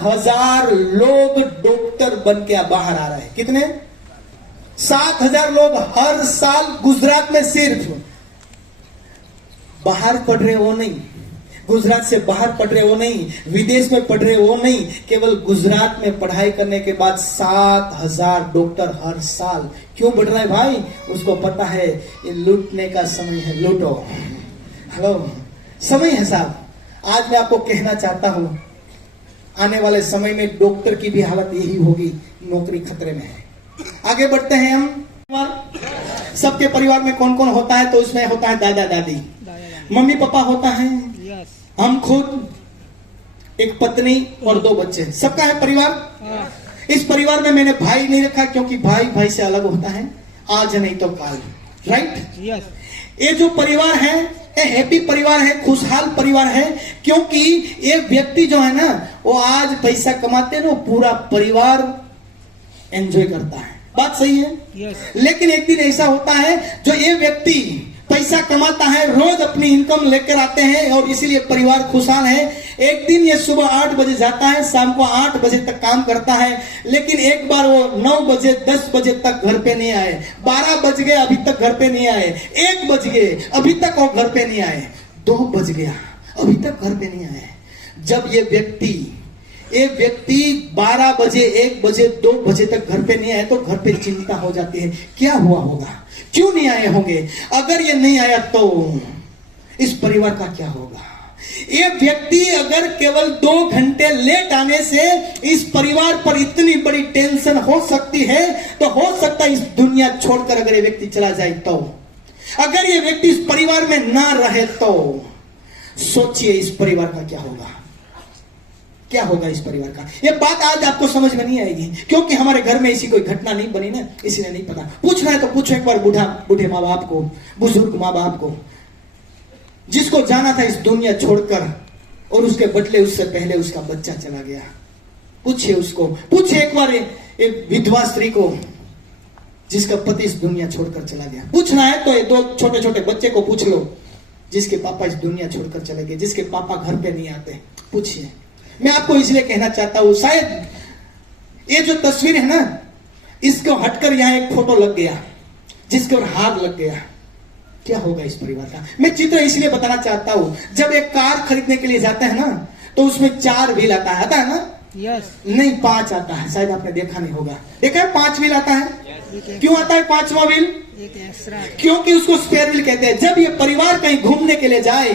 7,000 लोग डॉक्टर बन के बाहर आ रहे हैं। कितने? 7,000 लोग हर साल गुजरात में सिर्फ बाहर पढ़ रहे वो नहीं, गुजरात से बाहर पढ़ रहे वो नहीं, विदेश में पढ़ रहे वो नहीं, केवल गुजरात में पढ़ाई करने के बाद 7,000 डॉक्टर हर साल। क्यों बढ़ रहा है भाई? उसको पता है ये लूटने का समय है, लूटो। हेलो, समय है साहब। आज मैं आपको कहना चाहता हूं, आने वाले समय में डॉक्टर की भी हालत यही होगी, नौकरी खतरे में है। आगे बढ़ते हैं हम। सबके परिवार में कौन कौन होता है? तो उसमें होता है दादा दादी, मम्मी पापा होता है, हम खुद, एक पत्नी और 2 बच्चे, सबका है परिवार। इस परिवार में मैंने भाई नहीं रखा क्योंकि भाई भाई से अलग होता है, आज नहीं तो काल, राइट? ये जो परिवार है ये हैप्पी परिवार है, खुशहाल परिवार है, क्योंकि ये व्यक्ति जो है ना वो आज पैसा कमाते हैं, वो पूरा परिवार एंजॉय करता है। बात सही है? लेकिन एक दिन ऐसा होता है जो ये व्यक्ति पैसा कमाता है, रोज अपनी इनकम लेकर आते हैं और इसीलिए परिवार खुशहाल है। एक दिन ये सुबह 8 बजे जाता है, शाम को 8 बजे तक काम करता है, लेकिन एक बार वो 9 बजे 10 बजे तक घर पे नहीं आए, 12 बज गए अभी तक घर पे नहीं आए, 1 बज गए अभी तक वो घर पे नहीं आए, 2 बज गया अभी तक घर पे नहीं आए। जब ये व्यक्ति 12 बजे 1 बजे 2 बजे तक घर पे नहीं आए तो घर पे चिंता हो जाती है, क्या हुआ होगा, क्यों नहीं आए होंगे, अगर ये नहीं आया तो इस परिवार का क्या होगा। ये व्यक्ति अगर केवल 2 घंटे लेट आने से इस परिवार पर इतनी बड़ी टेंशन हो सकती है, तो हो सकता है इस दुनिया छोड़कर अगर ये व्यक्ति चला जाए तो, अगर ये व्यक्ति इस परिवार में ना रहे तो सोचिए इस परिवार का क्या होगा, क्या होगा इस परिवार का। ये बात आज आपको समझ में नहीं आएगी क्योंकि हमारे घर में ऐसी कोई घटना नहीं बनी ना, इसीलिए नहीं पता। पूछना है तो पूछो एक बार बूढ़े माँ बाप को, बुजुर्ग माँ बाप को, जिसको जाना था इस दुनिया छोड़कर और उसके बदले उससे पहले उसका बच्चा चला गया। पूछिए उसको, पूछिए एक बार एक विधवा स्त्री को जिसका पति इस दुनिया छोड़कर चला गया। पूछना है तो ये 2 छोटे छोटे बच्चे को पूछ लो जिसके पापा इस दुनिया छोड़कर चले गए, जिसके पापा घर पे नहीं आते। पूछिए। मैं आपको इसलिए कहना चाहता हूं, शायद ये जो तस्वीर है ना, इसको हटकर यहां एक फोटो लग गया जिसके ऊपर हाथ लग गया, क्या होगा इस परिवार का। मैं चित्र इसलिए बताना चाहता हूं, जब एक कार खरीदने के लिए जाते हैं ना तो उसमें 4 व्हील आता है ना? नहीं, 5 आता है, शायद आपने देखा नहीं होगा। देखा है 5 व्हील आता है। क्यों आता है 5वां व्हील? क्योंकि उसको स्पेयर व्हील कहते हैं। जब ये परिवार कहीं घूमने के लिए जाए,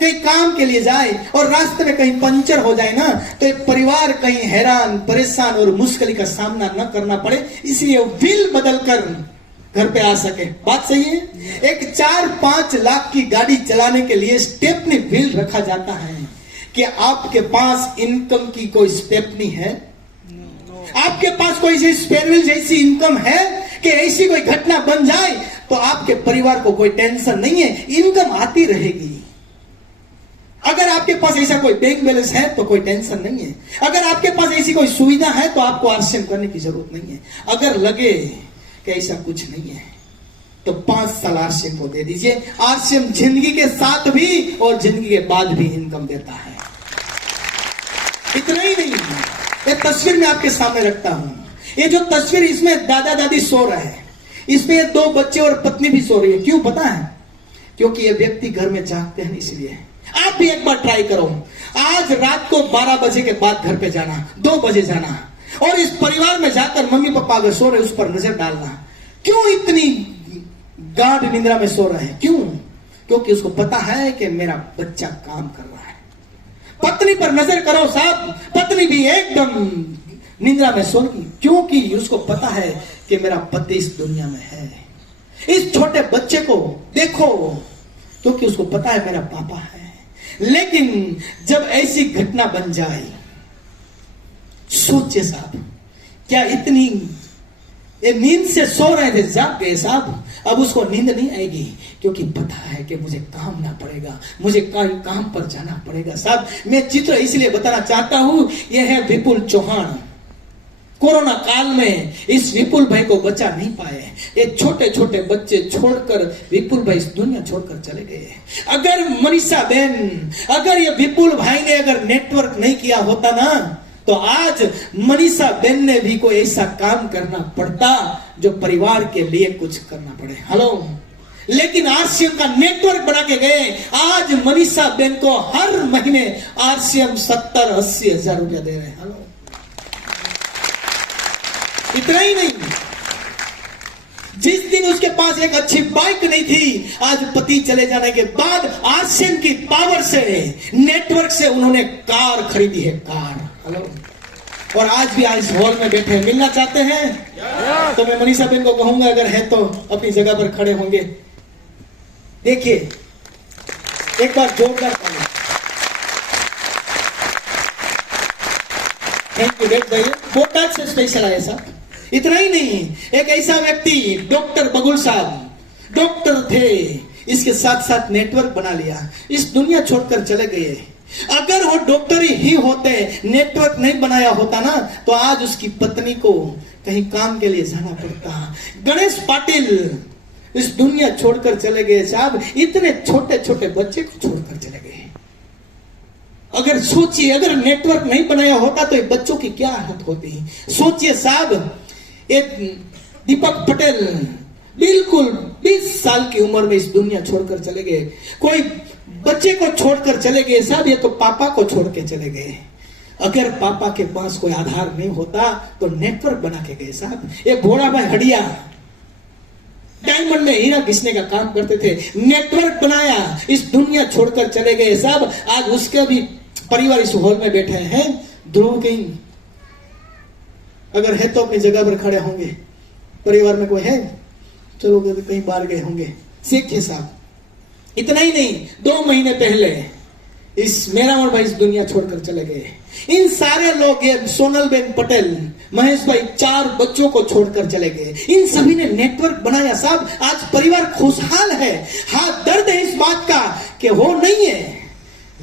कहीं काम के लिए जाए और रास्ते में कहीं पंचर हो जाए ना, तो एक परिवार कहीं हैरान परेशान और मुश्किल का सामना न करना पड़े, इसलिए व्हील बदलकर घर पे आ सके। बात सही है? एक 4-5 लाख की गाड़ी चलाने के लिए स्टेपनी व्हील रखा जाता है। कि आपके पास इनकम की कोई स्टेपनी है? आपके पास कोई ऐसी स्पेयर व्हील जैसी इनकम है कि ऐसी कोई घटना बन जाए तो आपके परिवार को कोई टेंशन नहीं है, इनकम आती रहेगी। अगर आपके पास ऐसा कोई बैंक बैलेंस है तो कोई टेंशन नहीं है। अगर आपके पास ऐसी कोई सुविधा है तो आपको आरसीएम करने की जरूरत नहीं है। अगर लगे कि ऐसा कुछ नहीं है तो 5 साल आरसीएम को दे दीजिए। आरसीएम जिंदगी के साथ भी और जिंदगी के बाद भी इनकम देता है। इतना ही नहीं, ये तस्वीर मैं आपके सामने रखता हूं। ये जो तस्वीर, इसमें दादा दादी सो रहे हैं, इसमें 2 बच्चे और पत्नी भी सो रही है। क्यों पता है? क्योंकि ये व्यक्ति घर में जागते हैं, इसलिए। आप भी एक बार ट्राई करो, आज रात को 12 बजे के बाद घर पे जाना, 2 बजे जाना और इस परिवार में जाकर मम्मी पापा अगर सो रहे उस पर नजर डालना। क्यों इतनी गाढ़ निंद्रा में सो रहे हैं? क्यों? क्योंकि उसको पता है कि मेरा बच्चा काम कर रहा है। पत्नी पर नजर करो साहब, पत्नी भी एकदम निंद्रा में सो रही, क्योंकि उसको पता है कि मेरा पति इस दुनिया में है। इस छोटे बच्चे को देखो, क्योंकि उसको पता है मेरा पापा है। लेकिन जब ऐसी घटना बन जाए, सोचिए साहब, क्या इतनी ये नींद से सो रहे थे, जाग गए साहब, अब उसको नींद नहीं आएगी क्योंकि पता है कि मुझे काम ना पड़ेगा, मुझे काम पर जाना पड़ेगा। साहब, मैं चित्र इसलिए बताना चाहता हूं, यह है विपुल चौहान। कोरोना काल में इस विपुल भाई को बचा नहीं पाए। ये छोटे छोटे बच्चे छोड़कर विपुल भाई इस दुनिया छोड़कर चले गए। अगर मनीषा बहन, अगर ये विपुल भाई ने अगर नेटवर्क नहीं किया होता ना, तो आज मनीषा बेन ने भी कोई ऐसा काम करना पड़ता जो परिवार के लिए कुछ करना पड़े। हेलो, लेकिन आरसीएम का नेटवर्क बना के गए। आज मनीषा बेन को हर महीने आरसीएम 70-80 हजार रुपया दे रहे हैं। हेलो, इतना ही नहीं, जिस दिन उसके पास एक अच्छी बाइक नहीं थी, आज पति चले जाने के बाद आरसीएम की पावर से, नेटवर्क से उन्होंने कार खरीदी है, कार। हेलो, और आज भी आज हॉल में बैठे हैं। मिलना चाहते हैं तो मैं मनीषा बेन को कहूंगा, अगर है तो अपनी जगह पर खड़े होंगे। देखिए, एक बार जोरदार ताली। थैंक यू भाई, बोटाल से स्पेशल आए साहब। इतना ही नहीं, एक ऐसा व्यक्ति डॉक्टर बगुल साहब डॉक्टर थे, इसके साथ साथ नेटवर्क बना लिया, इस दुनिया छोड़कर चले गए। अगर वो डॉक्टर ही होते, नेटवर्क नहीं बनाया होता ना, तो आज उसकी पत्नी को कहीं काम के लिए जाना पड़ता। गणेश पाटिल इस दुनिया छोड़कर चले गए साहब, इतने छोटे छोटे बच्चे को छोड़कर चले गए। अगर सोचिए, अगर नेटवर्क नहीं बनाया होता तो ये बच्चों की क्या हालत होती। सोचिए साहब, एक दीपक पटेल बिल्कुल 20 साल की उम्र में इस दुनिया छोड़कर चले गए। कोई बच्चे को छोड़कर चले गए साहब, ये तो पापा को छोड़ के चले गए। अगर पापा के पास कोई आधार नहीं होता तो नेटवर्क बना के गए साहब। ये भोला भाई हडिया डायमंड में हीरा घिसने का काम करते थे, नेटवर्क बनाया, इस दुनिया छोड़कर चले गए साहब। आज उसके भी परिवार इस हॉल में बैठे हैं। ध्रुव किंग, अगर है तो अपनी जगह पर खड़े होंगे। परिवार में कोई है? चलो कहीं बाहर गए होंगे। सीखिए साहब, इतना ही नहीं, 2 महीने पहले इस मेरामण भाई इस दुनिया छोड़कर चले गए। इन सारे लोग, ये सोनल बेन पटेल, महेश भाई, 4 बच्चों को छोड़कर चले गए। इन सभी ने नेटवर्क बनाया साहब। आज परिवार खुशहाल है। हाँ, दर्द है इस बात का कि वो नहीं है,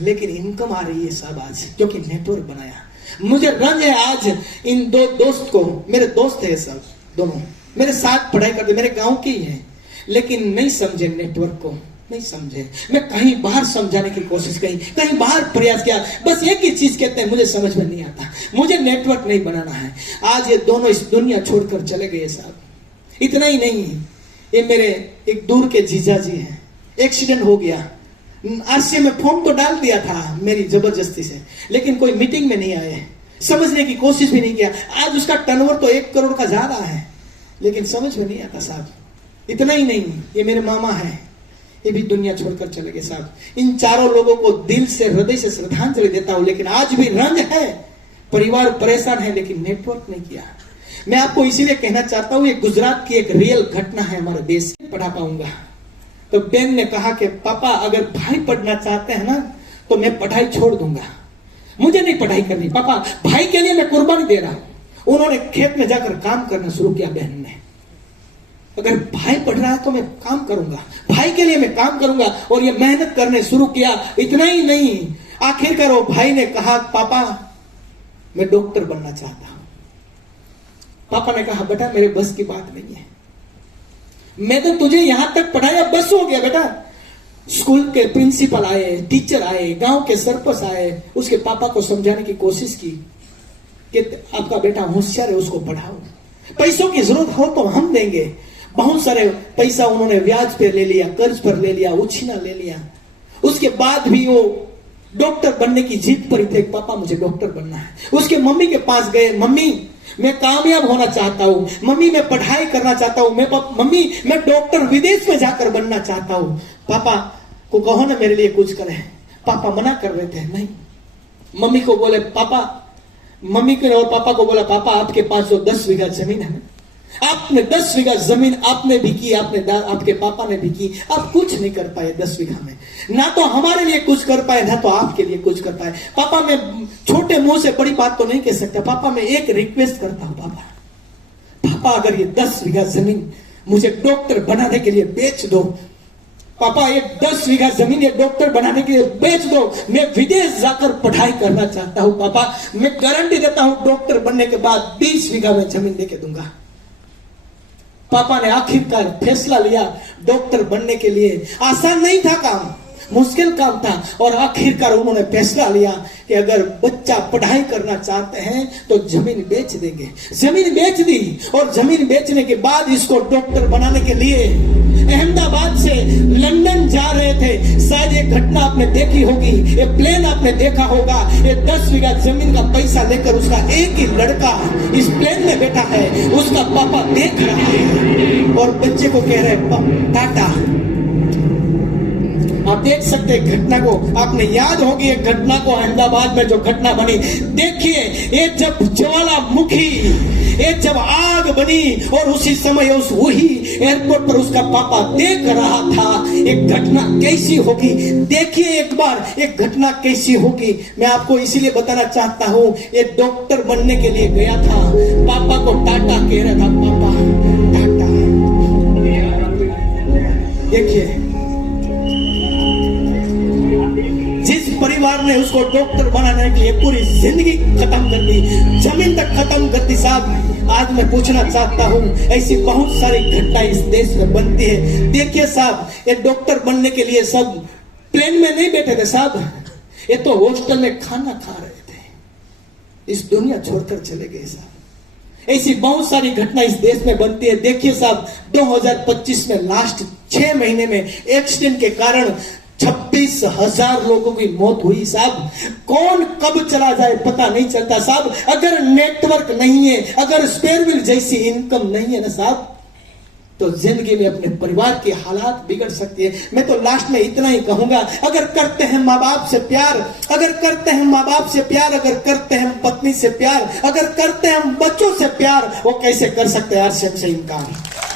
लेकिन इनकम आ रही है साहब आज, क्योंकि नेटवर्क बनाया। मुझे रंज है आज इन 2 दोस्त को, मेरे दोस्त है सब दोनों, मेरे साथ पढ़ाई करते, मेरे गांव के ही है, लेकिन नहीं समझे नेटवर्क को, नहीं समझे। मैं कहीं बाहर समझाने की कोशिश की, कहीं बाहर प्रयास किया, बस एक ही चीज कहते हैं, मुझे समझ में नहीं आता, मुझे नेटवर्क नहीं बनाना है। आज ये दोनों इस दुनिया छोड़कर चले गए साहब। इतना ही नहीं, ये मेरे एक दूर के जीजा जी हैं, एक्सीडेंट हो गया। आरसीएम में फॉर्म तो डाल दिया था मेरी जबरदस्ती से, लेकिन कोई मीटिंग में नहीं आए, समझने की कोशिश भी नहीं किया। आज उसका टर्नओवर तो 1 करोड़ का जा रहा है, लेकिन समझ में नहीं आता साहब। इतना ही नहीं, ये मेरे मामा है, ये भी दुनिया छोड़कर चले गए साहब। इन चारों लोगों को दिल से, हृदय से श्रद्धांजलि देता हूं, लेकिन आज भी रंज है, परिवार परेशान है, लेकिन नेटवर्क नहीं किया। मैं आपको इसीलिए कहना चाहता हूं, ये गुजरात की एक रियल घटना है, हमारे देश में पढ़ा पाऊंगा। तो बेन ने कहा कि पापा, अगर भाई पढ़ना चाहते हैं ना, तो मैं पढ़ाई छोड़ दूंगा, मुझे नहीं पढ़ाई करनी पापा, भाई के लिए मैं कुर्बानी दे रहा हूं। उन्होंने खेत में जाकर काम करना शुरू किया बहन ने। अगर भाई पढ़ रहा है तो मैं काम करूंगा, भाई के लिए मैं काम करूंगा, और ये मेहनत करने शुरू किया। इतना ही नहीं, आखिरकार वो भाई ने कहा, पापा मैं डॉक्टर बनना चाहता हूं। पापा ने कहा, बेटा मेरे बस की बात नहीं है, मैं तो तुझे यहां तक पढ़ाया, बस हो गया बेटा। स्कूल के प्रिंसिपल आए, टीचर आए, गांव के सरपंच आए, उसके पापा को समझाने की कोशिश की कि आपका बेटा होशियार है, उसको पढ़ाओ, पैसों की जरूरत हो तो हम देंगे। बहुत सारे पैसा उन्होंने ब्याज पे ले लिया, कर्ज पर ले लिया, उछीना ले लिया। उसके बाद भी वो डॉक्टर बनने की जिद पर ही थे, पापा मुझे डॉक्टर बनना है। उसके मम्मी के पास गए, मम्मी मैं कामयाब होना चाहता हूँ, मम्मी मैं पढ़ाई करना चाहता हूँ, मम्मी मैं डॉक्टर विदेश में जाकर बनना चाहता हूँ, पापा को कहो ना मेरे लिए कुछ करे। पापा मना कर रहे थे, नहीं। मम्मी को बोले, पापा, मम्मी के और पापा को बोला, पापा आपके पास जो 10 बीघा जमीन है, आपने 10 बीघा जमीन आपने भी की, आपके पापा ने भी की, आप कुछ नहीं कर पाए 10 बीघा में, ना तो हमारे लिए कुछ कर पाए, ना तो आपके लिए कुछ कर पाए। पापा मैं छोटे मुंह से बड़ी बात तो नहीं कह सकता, पापा मैं एक रिक्वेस्ट करता हूं, पापा अगर ये 10 बीघा जमीन मुझे डॉक्टर बनाने के लिए बेच दो, पापा ये 10 बीघा जमीन ये डॉक्टर बनाने के लिए बेच दो, मैं विदेश जाकर पढ़ाई करना चाहता हूं पापा, मैं गारंटी देता हूं डॉक्टर बनने के बाद 20 बीघा में जमीन देके दूंगा। पापा ने आखिरकार फैसला लिया डॉक्टर बनने के लिए। आसान नहीं था काम, मुश्किल काम था। और आखिरकार उन्होंने फैसला लिया कि अगर बच्चा पढ़ाई करना चाहते हैं तो जमीन बेच देंगे। जमीन बेच दी और जमीन बेचने के बाद इसको डॉक्टर बनाने के लिए अहमदाबाद से लंदन जा रहे थे। शायद ये घटना आपने देखी होगी, ये प्लेन आपने देखा होगा। ये 10 बीघा जमीन का पैसा लेकर उसका एक ही लड़का इस प्लेन में बैठा है, उसका पापा देख रहा है और बच्चे को कह रहे हैं टाटा। आप देख सकते हैं घटना को, आपने याद होगी एक घटना को, अहमदाबाद में जो घटना बनी। देखिए ये जब ज्वालामुखी, ये जब आग बनी और उसी समय उस वही एयरपोर्ट पर उसका पापा देख रहा था, एक घटना कैसी होगी। देखिए एक बार एक घटना कैसी होगी। मैं आपको इसीलिए बताना चाहता हूं, ये डॉक्टर बनने के लिए गया था, पापा को टाटा कह रहा था, पापा टाटा। देखिए जिस परिवार ने उसको डॉक्टर बनाने के लिए पूरी जिंदगी खत्म कर दी, जमीन तक खत्म कर दी। साहब आज मैं पूछना चाहता हूं, ऐसी बहुत सारी घटनाएं इस देश में बनती है। देखिए साहब, ये डॉक्टर बनने के लिए सब प्लेन में नहीं बैठे थे साहब, ये तो हॉस्टल में खाना खा रहे थे, इस दुनिया छोड़कर चले गए साहब। ऐसी बहुत सारी घटना इस देश में बनती है। देखिए साहब 2025 में लास्ट 6 महीने में एक्सीडेंट के कारण 26,000 लोगों की मौत हुई साहब। कौन कब चला जाए पता नहीं चलता साहब। अगर नेटवर्क नहीं है, अगर स्पेयर व्हील जैसी इनकम नहीं है ना साहब, तो जिंदगी में अपने परिवार के हालात बिगड़ सकती है। मैं तो लास्ट में इतना ही कहूंगा, अगर करते हैं माँ बाप से प्यार, अगर करते हैं माँ बाप से प्यार, अगर करते हैं पत्नी से प्यार, अगर करते हैं बच्चों से प्यार, वो कैसे कर सकते हैं यार, से इनकार।